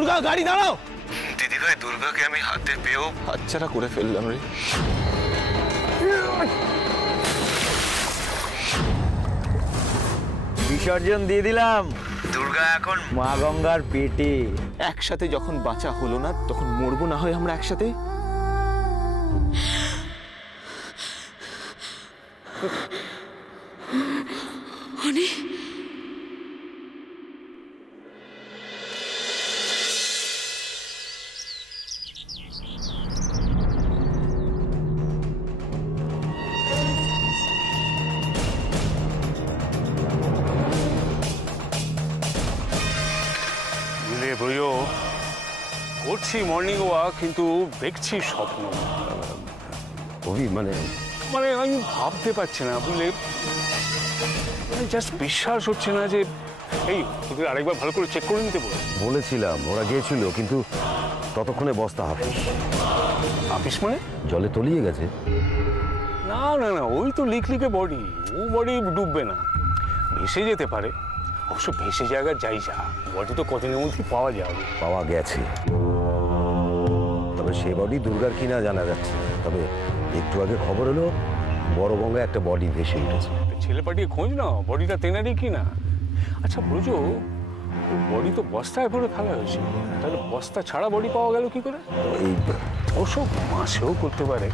দুর্গা গাড়ি দাঁড়াও। দিদি ভাই, দুর্গাকে আমি হাতে পেয়েও হাতছাড়া করে ফেললাম রে। বিসর্জন দিয়ে দিলাম। দুর্গা এখন মা গঙ্গার পেটে। একসাথে যখন বাঁচা হলো না, তখন মরবো না হয় আমরা একসাথে। করছি মর্নিং ওয়াক, কিন্তু দেখছি স্বপ্ন। মানে মানে আমি ভাবতে পারছি না, বুঝলে, জাস্ট বিশ্বাস হচ্ছে না যে এই তোদের আরেকবার ভালো করে চেক করে নিতে বলেছিলাম, ওরা গিয়েছিল, কিন্তু ততক্ষণে বস্তা হাফিস। হাফিস মানে জলে তলিয়ে গেছে। না না না, ওই তো লিকলিকে বডি, ও বডি ডুববে না, ভেসে যেতে পারে। অবশ্য ভেসে জায়গা যাই যা, বডি তো কদিনের মধ্যেই পাওয়া যাবে। পাওয়া গেছে, তবে সে বডি দুর্গার কিনা জানা যাচ্ছে। তবে একটু আগে খবর হলো বড় গঙ্গায় একটা বডি ভেসে উঠেছে। ছেলে পাঠিয়ে খোঁজ না, বডিটা তেনারই কিনা। আচ্ছা বুঝো, বডি তো বস্তায় ভরে ফেলা হয়েছে, তাহলে বস্তা ছাড়া বডি পাওয়া গেল কি করে? এই ওসব মাছেও করতে পারে,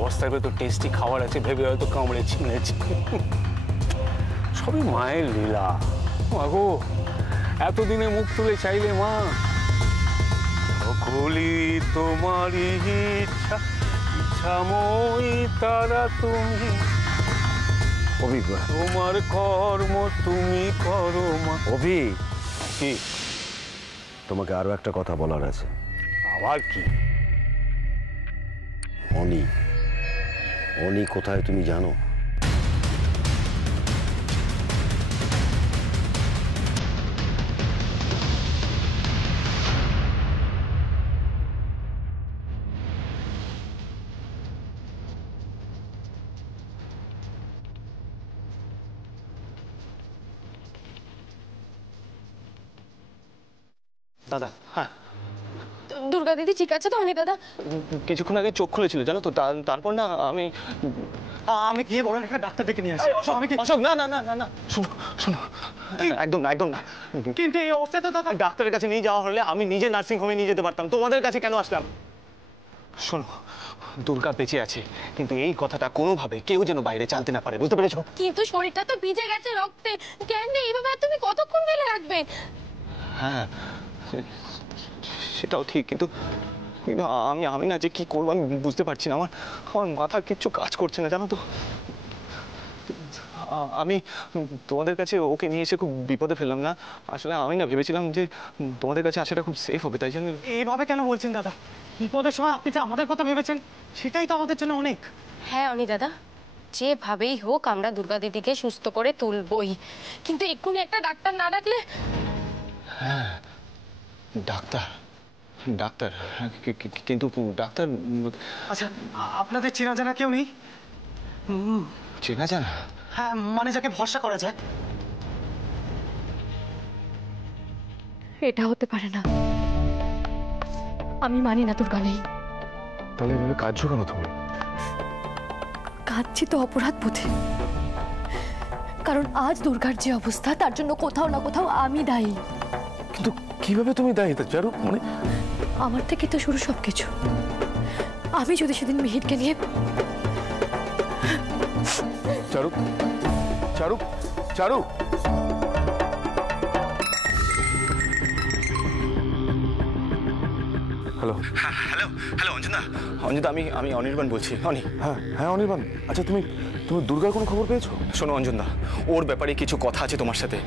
বস্তার ভেতর টেস্টি খাবার আছে ভেবে হয়তো কামড়ে ছিঁড়েছে। সবই মায়ের লীলা। মাগো, এতদিনে মুখ তুলে চাইলে মা, সকলি তোমারই ইচ্ছা, ইচ্ছাময়ী তারা তুমি, তোমার কর্ম তুমি করো মা। অভি, কি? তোমাকে আরো একটা কথা বলার আছে। আবার কি? অনি, অনি কোথায় তুমি জানো? দাদা, হ্যাঁ দুর্গা দিদি ঠিক আছে তো? অনেক দাদা কিছুক্ষণ আগে চোখ খুলেছিল জানো তো, তারপর না আমি গিয়ে বড় একটা ডাক্তার ডেকে নিয়ে আসি। অশোক, না না না না না, শোনো শোনো, একদম না একদম না। কিন্তু এই অবস্থায় তো দাদা ডাক্তারের কাছে নিয়ে যাওয়া হলে আমি নিজে নার্সিং হোমে নিয়ে যেতে পারতাম, তোমাদের কাছে কেন আসলাম? শোনো, দুর্গা বেঁচে আছে, কিন্তু এই কথাটা কোনোভাবে কেউ যেন বাইরে জানতে না পারে, বুঝতে পেরেছো? কিন্তু শরীরটা তো ভিজে গেছে রক্তে, কেন এইভাবে তুমি কতক্ষণ ফেলে রাখবে? হ্যাঁ সেটাও ঠিক, কিন্তু আমি না যে কি করবো আমি বুঝতে পারছি না। আমার মাথা কিচ্ছু কাজ করছে না জানো তো। আমি তোমাদের কাছে ওকে নিয়ে এসে খুব বিপদে ফেললাম না। আসলে আমি না ভেবেছিলাম যে তোমাদের কাছে আসাটা খুব সেফ হবে, তাই জন্য। এইভাবে কেন বলছেন দাদা? বিপদের সময় আপনি যে আমাদের কথা ভেবেছেন, সেটাই তো আমাদের জন্য অনেক। হ্যাঁ অনি দাদা, যেভাবেই হোক আমরা দুর্গা দিদিকে সুস্থ করে তুলবই, কিন্তু এক্ষুনি একটা ডাক্তার না ডাকলে। হ্যাঁ ডাক্তার, ডাক্তার, কিন্তু ডাক্তার। আচ্ছা, আপনাদের চেনা জানা কেউ নেই? চেনা জানা? হ্যাঁ, মানে যাকে ভরসা করা যায়। এটা হতে পারে না, আমি মানি না দুর্গা নেই। তাহলে এভাবে কাঁদছো কেন তুমি? কাঁদছি তো অপরাধ বোধে, কারণ আজ দুর্গার যে অবস্থা তার জন্য কোথাও না কোথাও আমি দায়ী। কিন্তু কিভাবে তুমি দায়ী চারু? মানে আমার থেকে তো শুরু সবকিছু। আমি যদি সেদিন মিহিরকে নিয়ে। Charu, Charu, Charu, hello hello hello Anjana, Anjana আমি অনির্বাণ বলছি। হ্যাঁ হ্যাঁ অনির্বাণ। আচ্ছা তুমি দুর্গার কোনো খবর পেয়েছো? শোনো অঞ্জনা, ওর ব্যাপারে কিছু কথা আছে তোমার সাথে,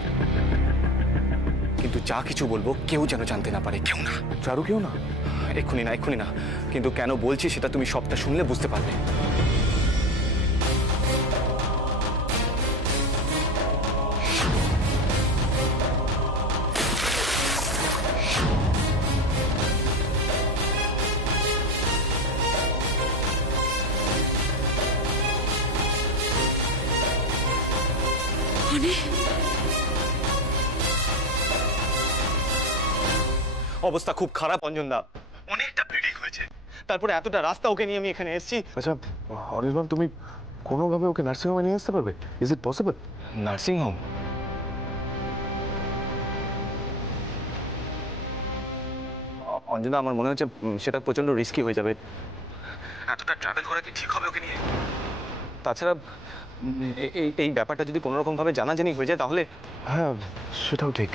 কিন্তু যা কিছু বলবো কেউ যেন জানতে না পারে। কেউ না চারু, কেউ না। এক্ষুনি না, কিন্তু কেন বলছি সেটা তুমি সবটা শুনলে বুঝতে পারবে। অবস্থা খুব খারাপ অঞ্জনদা, অনেকটা ব্লিডিং হয়েছে। তারপরে এতটা রাস্তা ওকে নিয়ে আমি এখানে এসেছি। আচ্ছা অনির্বাণ, তুমি কোনোভাবে ওকে নার্সিংহোমে নিয়ে আসতে পারবে? Is it possible? Nursing home? Anjana, আমার মনে হচ্ছে সেটা প্রচন্ড রিস্কি হয়ে যাবে। এতটা ট্রাভেল করা কি ঠিক হবে ওকে নিয়ে? তাছাড়া এই ব্যাপারটা যদি কোনো রকম ভাবে জানাজানি হয়ে যায় তাহলে। হ্যাঁ, সেটাও ঠিক।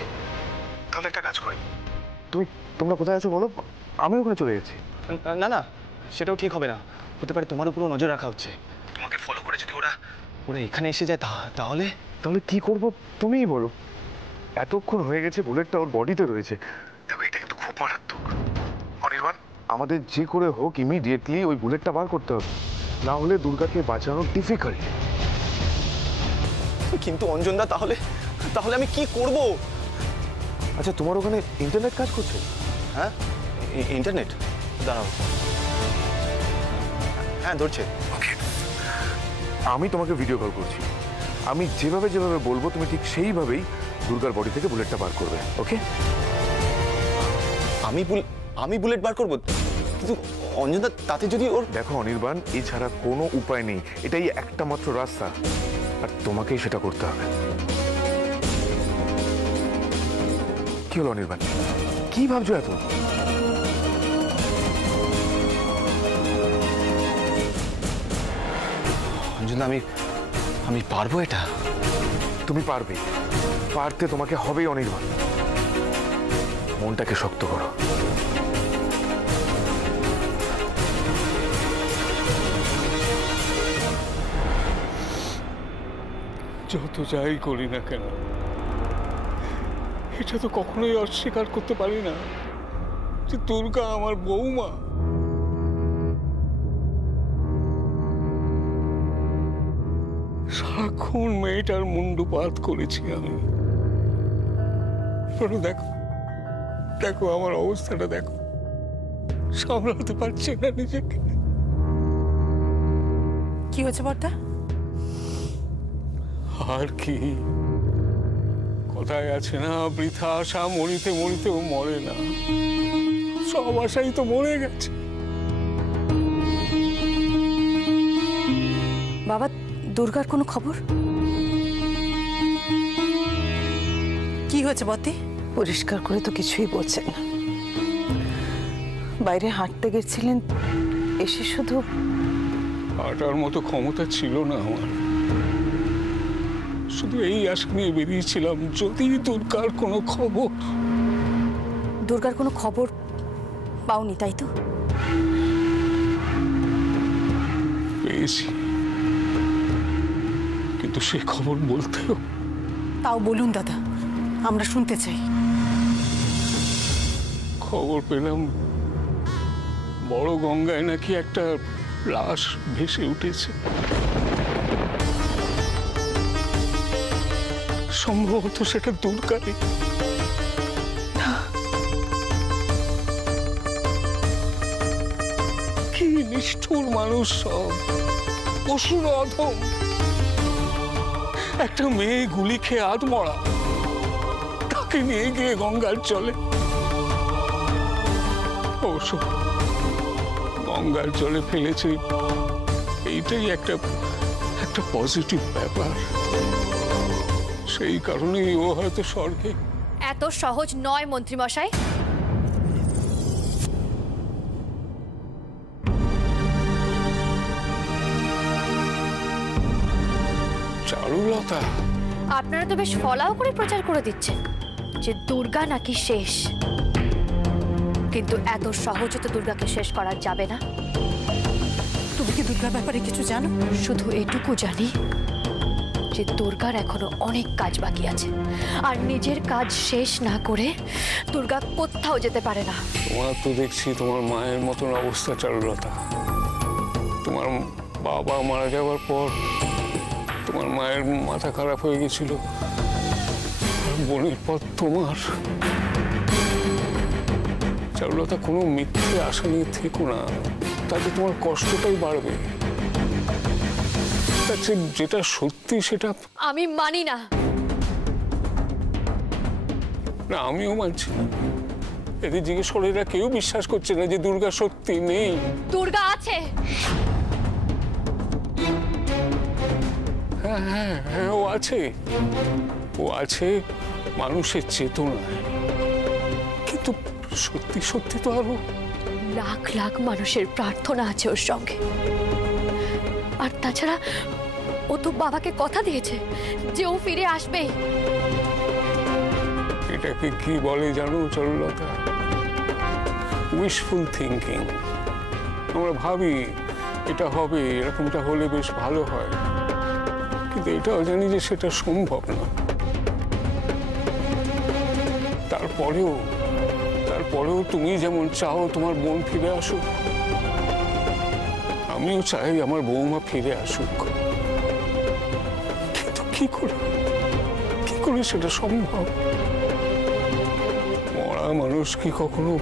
তাহলে একটা কাজ করি, তোমরা কোথায় আছো বলো, আমি ওখানে চলে যাচ্ছি। না না, সেটাও ঠিক হবে না। হতে পারে তোমার উপরও নজর রাখা হচ্ছে। তোমাকে ফলো করে যদি ওরা এখানে এসে যায় তাহলে তাহলে কি করবো তুমিই বলো। এতক্ষণ হয়ে গেছে, বুলেটটা ওর বডিতে রয়েছে। দেখো, এটা কিন্তু খুব মারাত্মক। অনির্বাণ, আমাদের যে করে হোক ইমিডিয়েটলি ওই বুলেটটা বার করতে হবে, না হলে দুর্গাকে বাঁচানো ডিফিকাল্ট। কিন্তু অঞ্জনদা, তাহলে আমি কি করব? আচ্ছা, তোমার ওখানে ইন্টারনেট কাজ করছে? হ্যাঁ, ইন্টারনেট? দাঁড়াও। হ্যাঁ, ধরছে। আমি তোমাকে ভিডিও কল করছি। আমি যেভাবে বলবো তুমি ঠিক সেইভাবেই দুর্গার বডি থেকে বুলেটটা বার করবে, ওকে? আমি বুলেট বার করব, কিন্তু অঞ্জনদা তাতে যদি ওর। দেখো অনির্বাণ, এছাড়া কোনো উপায় নেই, এটাই একটা মাত্র রাস্তা, আর তোমাকেই সেটা করতে হবে। কি হলো অনির্বাণ, কি ভাবছো এত? অঞ্জনদা, আমি পারবো এটা? তুমি পারবে, পারতে তোমাকে হবেই অনির্বাণ। মনটাকে শক্ত করো। যত যাই করি না কেন, এটা তো কখনোই অস্বীকার করতে পারি না যে দুর্গা আমার বৌমা। সারাক্ষণ মেয়েটার মুন্ডুপাত করেছি আমি। দেখো দেখো আমার অবস্থাটা দেখো, সামলাতে পারছি না নিজেকে। কি হয়েছে বর্দা? আর কি, কথায় আছে না, বৃথা আশা মরিতে মরিতেও মরে না। সব আশাই তো মরে গেছে। বাবা, দুর্গার কোনো খবর? কি হয়েছে বর্দি? পরিষ্কার করে তো কিছুই বলছেন না। বাইরে হাঁটতে গেছিলেন, এসে শুধু হাঁটার মতো ক্ষমতা ছিল না আমার। শুধু এই আশা নিয়ে বেরিয়েছিলাম, যদি দুর্গার কোনো খবর। দুর্গার কোনো খবর পাওনি, তাই তো? পেয়েছি, কিন্তু সে খবর বলতেও। তাও বলুন দাদা, আমরা শুনতে চাই। খবর পেলাম বড় গঙ্গায় নাকি একটা লাশ ভেসে উঠেছে। সম্ভবত সেটা দুর্গারই। কি নিষ্ঠুর মানুষ সব, পশুর অধম। একটা মেয়ে গুলি খেয়ে আধমরা, তাকে নিয়ে গিয়ে গঙ্গার জলে। অবশ্য গঙ্গার জলে ফেলেছে, এইটাই একটা পজিটিভ ব্যাপার। সেই কারণেই ও হয়তো স্বর্গে। এত সহজ নয় মন্ত্রী মশাই। চারুলতা, আপনারা তো বেশ ফলাও করে প্রচার করে দিচ্ছেন যে দুর্গা নাকি শেষ, কিন্তু এত সহজে তো দুর্গাকে শেষ করা যাবে না। তুমি কি দুর্গার ব্যাপারে কিছু জানো? শুধু এটুকু জানি যে দুর্গার এখনো অনেক কাজ বাকি আছে, আর নিজের কাজ শেষ না করে দুর্গা কোথাও যেতে পারে না। তোমার তো দেখছি তোমার মায়ের মতন অবস্থা চারুলতা। তোমার বাবা মারা যাওয়ার পর তোমার মায়ের মাথা খারাপ হয়ে গেছিল, বোনের পর তোমার। চারুলতা, কোনো মিথ্যে আশা নিয়ে থেকো না, তাতে তোমার কষ্টটাই বাড়বে। যেটা সত্যি সেটা। আমি মানি না। না, আমিও মানছি না। এদের জিজ্ঞেস করে এরা কেউ বিশ্বাস করছে না যে দুর্গা সত্যি নেই। দুর্গা আছে। হ্যাঁ হ্যাঁ হ্যাঁ, ও আছে, ও আছে মানুষের চেতনায়, কিন্তু সত্যি সত্যি তো আরো লাখ লাখ মানুষের প্রার্থনা আছে ওর সঙ্গে। আর তাছাড়া ও তো বাবাকে কথা দিয়েছে যে ও ফিরে আসবে। এটাকে কি বলে জানো চরুলতা? Wishful thinking. আমরা ভাবি এটা হবে, এরকমটা হলে বেশ ভালো হয়, কিন্তু এটাও জানি যে সেটা সম্ভব না। তারপরেও তুমি যেমন চাও তোমার বোন ফিরে আসুক, আমিও চাই আমার বৌমা ফিরে আসুক, কিন্তু কি করে সেটা সম্ভব? মরা মানুষ কি কখনো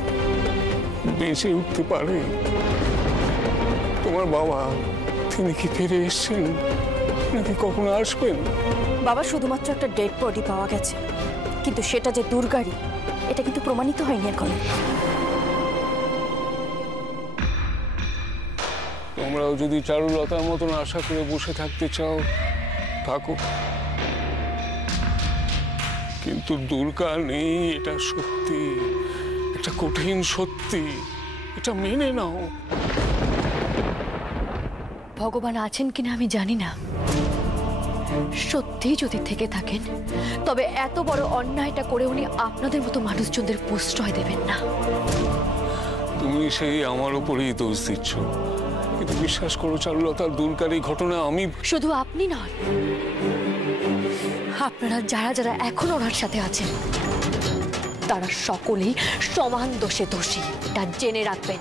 বেঁচে উঠতে পারে? তোমার বাবা, তিনি কি ফিরে এসেছেন নাকি কখনো আসবেন? বাবা, শুধুমাত্র একটা ডেড বডি পাওয়া গেছে, কিন্তু সেটা যে দুর্গারই এটা কিন্তু প্রমাণিত হয়নি এখন। তোমরাও যদি চারুলতার মতন আশা করে বসে থাকতে চাও থাকো, কিন্তু দুর্গা নেই এটা সত্যি, এটা কঠিন সত্যি, এটা মেনে নাও। ভগবান আছেন কিনা আমি জানি না, সত্যি যদি থেকে থাকেন তবে এত বড় অন্যায়টা করে উনি আপনাদের মতো মানুষজনদের প্রশ্রয় দেবেন না। তুমি সেই আমার উপরেই দোষ দিচ্ছ, কিন্তু বিশ্বাস করো চারুলতার দুর্গার এই ঘটনা আমি শুধু আপনি নন, আপনারা যারা যারা এখন ওনার সাথে আছেন তারা সকলেই সমান দোষে দোষী, তা জেনে রাখবেন।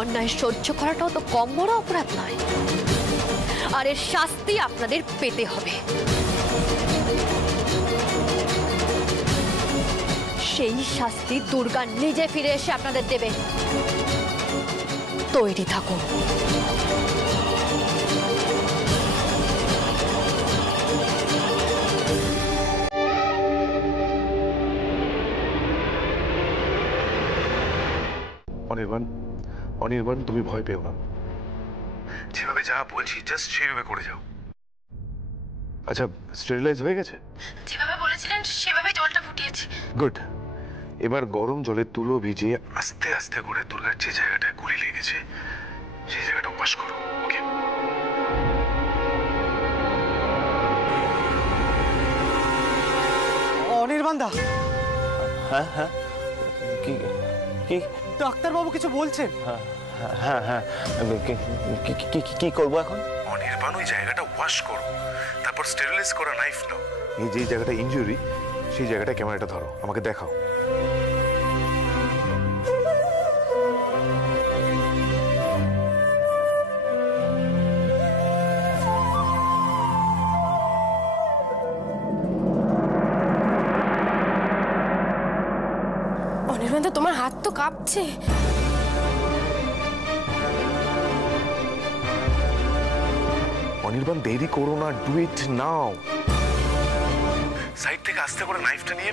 অন্যায় সহ্য করাটাও তো কম বড় অপরাধ নয়, আর এর শাস্তি আপনাদের পেতে হবে। সেই শাস্তি দুর্গা নিজে ফিরে এসে আপনাদের দেবে। তৈরি থাকুন। অনির্বাণ, তুমি ভয় পেও না, যেভাবে যা বলছি জাস্ট সেভাবে করে যাও। আচ্ছা, স্টেরিলাইজ হয়ে গেছে? যেভাবে বলেছিলেন সেভাবেই জলটা ফুটিয়েছি। গুড। এবার গরম জলে তুলো ভিজিয়ে আস্তে আস্তে করে দুর্গার যে জায়গাটায় গুলি লেগেছে সেই জায়গাটা ওয়াশ করো। ওকে? অনির্বাণ দা, হ্যাঁ হ্যাঁ, কি কি ডাক্তারবাবু কিছু বলছেন? হ্যাঁ হ্যাঁ, কি করবো এখন? অনির্বাণ, ওই জায়গাটা ওয়াশ করো, তারপর স্টেরিলাইজ করা নাইফ নাও, এই যে জায়গাটা ইনজুরি সেই জায়গাটা ক্যামেরাটা ধরো, আমাকে দেখাও। অনির্বাণ দা, তোমার হাত তো কাঁপছে। অনির্বাণ, দেরি করো না, ডু ইট নাও। সাইড থেকে আস্তে করে নাইফটা নিয়ে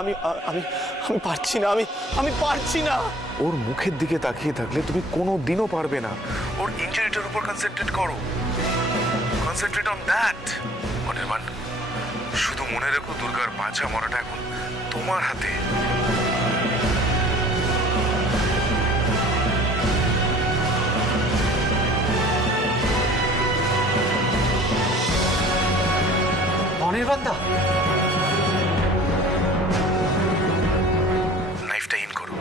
আমি আমি আমি পারছি না, আমি পারছি না। ওর মুখের দিকে তাকিয়ে থাকলে তুমি কোনো দিনও পারবে না। ওর ইনজুরিটার উপর কনসেন্ট্রেট করো। Concentrate on that. অনির্বাণ, শুধু মনে রেখো দুর্গার বাঁচা মরাটা এখন তোমার হাতে। অনির্বাণ দা, নাইফটা ইন করো।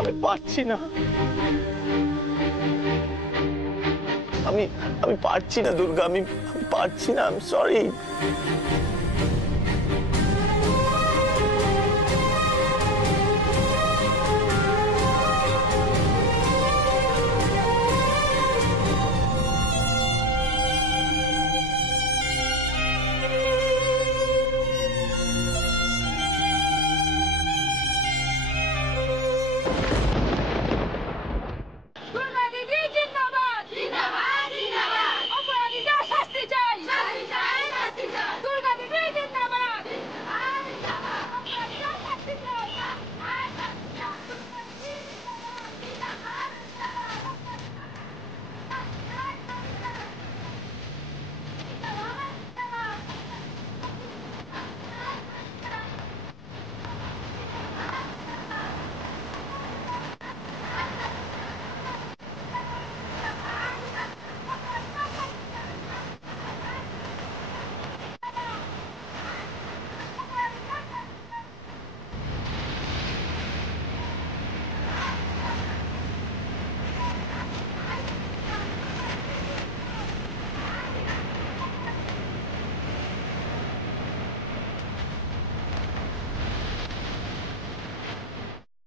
আমি পারছি না, আমি পারছি না দুর্গা, আমি পারছি না। আমি সরি।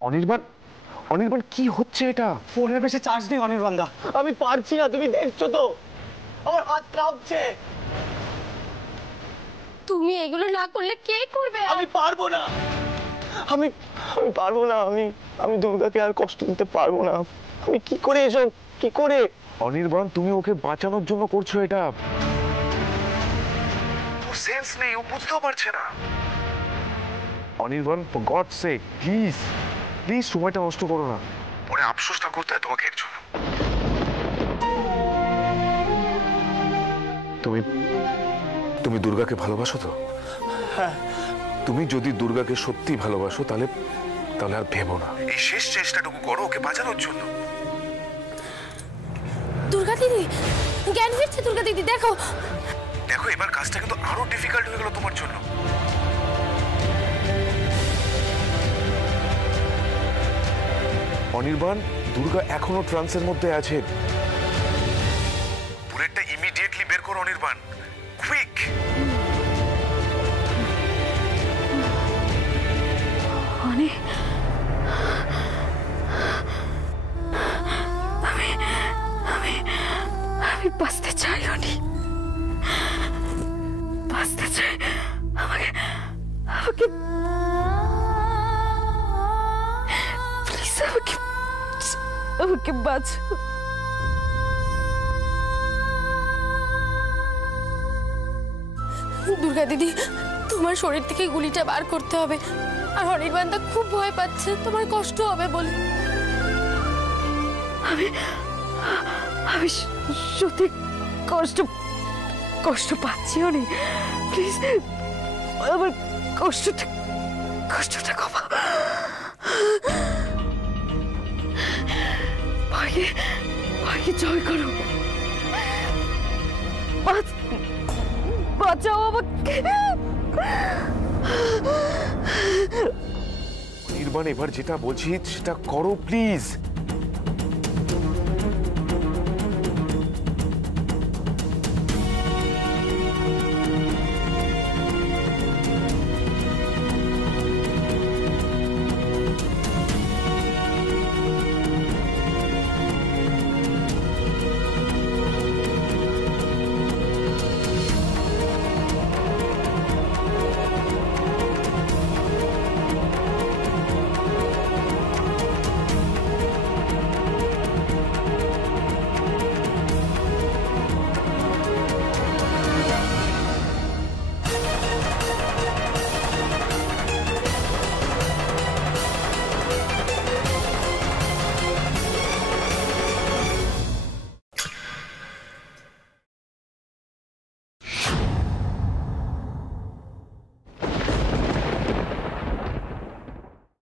অনির্বাণ, অনির্বাণ কি হচ্ছে এটা? ফোনের বেশি চার্জ নেই অনির্বাণ দা, আমি পারছি না। তুমি দেখছো তো আমার হাত কাঁপছে। তুমি এগুলো না করলে কে করবে? আমি পারবো না, আমি পারবো না। আমি দুর্গাকে আর কষ্ট দিতে পারবো না। আমি কি করে এসব, কি করে? অনির্বাণ, তুমি ওকে বাঁচানোর জন্য করছো এটা। ও সেন্স নেই, ও বুঝতেও পারছে না। Anirban, for God sake, please please সময়টা নষ্ট করো না। পরে আফসোসটা করতে হয় তোমাকে এর জন্য। তুমি দুর্গাকে ভালোবাসো তো? হ্যাঁ। তুমি যদি দুর্গাকে সত্যি ভালোবাসো তাহলে আর ভেবো না, এই শেষ চেষ্টাটুকু করো ওকে বাঁচানোর জন্য। দুর্গা দিদি জ্ঞান ফিরছে। দুর্গা দিদি দেখো দেখো, এবার কাজটা কিন্তু আরো ডিফিকাল্ট হয়ে গেল তোমার জন্য। অনির্বাণ, দুর্গা এখনো ট্রান্সের মধ্যে আছে। বুলেটটা ইমিডিয়েটলি বের করো অনির্বাণ, কুইক। আমি বাঁচতে চাই অনি, বাঁচতে চাই। আমাকে প্লিজ আমাকে বাঁচাও। দুর্গা দিদি, তোমার শরীর থেকে গুলিটা বার করতে হবে। আর অনির্বাণদা খুব ভয় পাচ্ছে তোমার কষ্ট হবে বলে। আমি আমি সত্যি কষ্ট পাচ্ছি অনেক। প্লিজ আমার কষ্টটা কমা। ভাইকে জয় করো, বাঁচাও আমাকে। নির্বাণ, এবার যেটা বলছি সেটা করো প্লিজ।